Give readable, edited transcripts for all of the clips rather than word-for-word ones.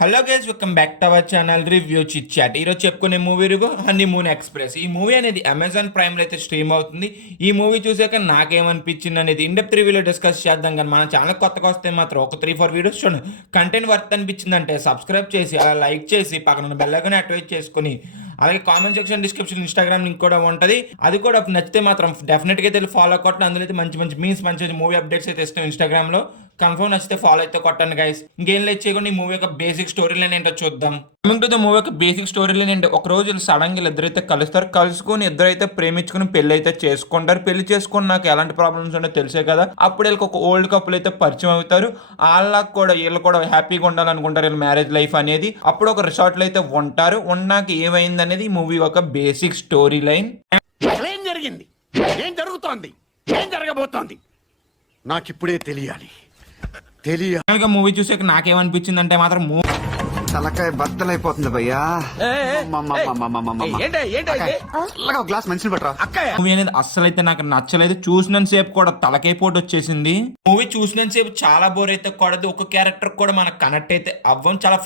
Hello guys, welcome back to our channel review chit chat. ఈరోజు చెప్పుకునే movie review honeymoon express. ఈ movie అనేది Amazon ప్రైమ్లో అయితే స్ట్రీమ్ అవుతుంది. ఈ మూవీ చూసాక నాకేమనిపించింది అనేది ఇన్-డెప్త్ రివ్యూలో డిస్కస్ చేద్దాం. కానీ మన ఛానల్ కొత్తగా వస్తే మాత్రం ఒక 3-4 వీడియోస్ చూడండి. కంటెంట్ వర్త్ అనిపించింది అంటే సబ్స్క్రైబ్ చేసి అలా లైక్ చేసి పక్కన బెల్ ఐకాన్ యాక్టివేట్ చేసుకుని అలాగే comment section, description, Instagram link కూడా ఉంటుంది. అది కూడా నచ్చితే మాత్రం డెఫినెట్గా అయితే ఫాలో కొట్టండి. అందులో అయితే మంచి మంచి మీన్స్, మంచి మూవీ అప్డేట్స్ అయితే ఇస్తాం ఇన్స్టాగ్రామ్లో. కన్ఫర్మ్ నచ్చితే ఫాలో అయితే కొట్టండి గైస్. ఇంకేం లేదు చేయకుండా ఈ మూవీ యొక్క బేసిక్ స్టోరీ లైన్ ఏంటో చూద్దాం. కమింగ్ టు ద మూవీ యొక్క బేసిక్ స్టోరీ లైన్ ఏంటో, ఒక రోజు సడన్ గా ఇద్దరైతే కలుస్తారు. కలుసుకొని ఇద్దరైతే ప్రేమించుకుని పెళ్లి అయితే చేసుకుంటారు. పెళ్లి చేసుకుని నాకు ఎలాంటి ప్రాబ్లమ్స్ ఉంటాయో తెలిసే కదా. అప్పుడు వీళ్ళకి ఒక ఓల్డ్ కపుల్ అయితే పరిచయం అవుతారు. వాళ్ళకి కూడా వీళ్ళు కూడా హ్యాపీగా ఉండాలనుకుంటారు వీళ్ళ మ్యారేజ్ లైఫ్ అనేది. అప్పుడు ఒక రిసార్ట్ లో అయితే ఉంటారు. ఉన్నాక ఏమైంది అనేది ఈ మూవీ యొక్క బేసిక్ స్టోరీ లైన్. ఏం జరిగింది, ఏం జరుగుతోంది, ఏం జరగబోతోంది నాకు ఇప్పుడే తెలియాలి. మూవీ చూసాక నాకేమనిపించింది అంటే మాత్రం తలకాయ బద్దలైపోతుంది భయ్యా. గ్లాస్ మంచి పట్టరా. మూవీ అనేది అస్సలు అయితే నాకు నచ్చలేదు. చూసినంత సేపు కూడా తలకాయ పోటు వచ్చేసింది. మూవీ చూసినంత సేపు చాలా బోర్ అయితే కూడదు. ఒక క్యారెక్టర్ కూడా మనకు కనెక్ట్ అయితే అవ్వం. చాలా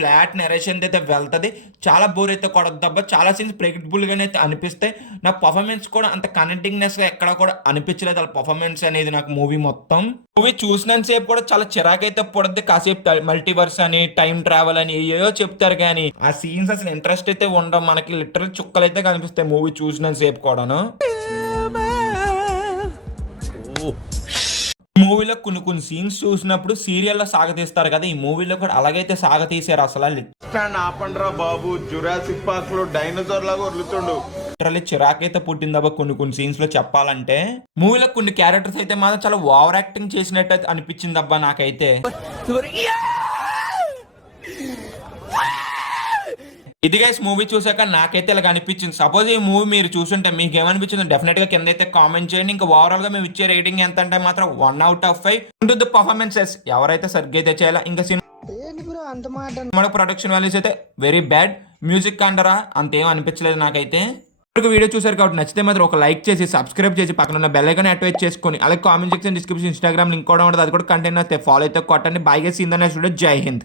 ఫ్లాట్ నెరేషన్ అయితే వెళ్తుంది. చాలా బోర్ అయితే కొడదు తప్ప చాలా సీన్స్ ప్రెడిక్టబుల్ గానే అయితే అనిపిస్తాయి. నా పర్ఫార్మెన్స్ కూడా అంత కనెక్టింగ్నెస్ గా ఎక్కడ కూడా అనిపించలేదు. వాళ్ళ పర్ఫార్మెన్స్ అనేది నాకు మూవీ మొత్తం. మూవీ చూసినంత సేపు కూడా చాలా చిరాకైతే పడుద్ది. కాసేపు మల్టీవర్స్ అని, టైం ట్రావెల్ అని ఏయో చెప్తారు కానీ ఆ సీన్స్ అసలు ఇంట్రెస్ట్ అయితే ఉండవు. మనకి లిటరల్ చుక్కలు అయితే కనిపిస్తాయి మూవీ చూసినంత సేపు కూడాను. మూవీలో కొన్ని సీన్స్ చూసినప్పుడు సీరియల్లో సాగతీస్తారు కదా, ఈ మూవీలో కూడా అలాగైతే సాగతీసారు. అసలు ఆపండ్రా బాబు, జురాసిక్ పార్క్ లో డైనోసార్ లాగా వదులుతుండు. లిటరల్లీ చిరాకైతే పుట్టిందబ్బా కొన్ని సీన్స్ లో చెప్పాలంటే. మూవీలో కొన్ని క్యారెక్టర్స్ అయితే మాత్రం చాలా ఓవర్ యాక్టింగ్ చేసినట్టు అనిపించింది అబ్బా నాకైతే. ఇది గైస్ మూవీ చూసాక నాకైతే ఇలా అనిపించింది. సపోజ్ ఈ మూవీ మీరు చూసుంటే మీకు ఏమనిపించింది డెఫినెట్ గా కింద అయితే కామెంట్ చేయండి. ఇంకా ఓవరాల్ గా మేము ఇచ్చే రేటింగ్ ఎంత అంటే మాత్రం 1/5 టు ద పర్ఫార్మెన్సెస్. ఎవరైతే సరిగ్గా అయితే చేయాలా. ఇంకా సినిమా ప్రొడక్షన్ వాల్యూస్ అయితే వెరీ బ్యాడ్. మ్యూజిక్ అంటారా అంతేం అనిపించలేదు నాకైతే. వీడియో చూసారు కాబట్టి నచ్చితే మాత్రం ఒక లైక్ చేసి సబ్స్క్రైబ్ చేసి పక్కన ఉన్న బెల్ ఐకాన్ యాక్టివేట్ చేసుకొని అలాగే comment section, description, Instagram link కూడా ఉంటుంది. అది కూడా కంటెంట్ అయితే ఫాలో అయితే కొట్టండి. బాయ్ గైస్, ఇందనే స్టూడియో. జై హింద్.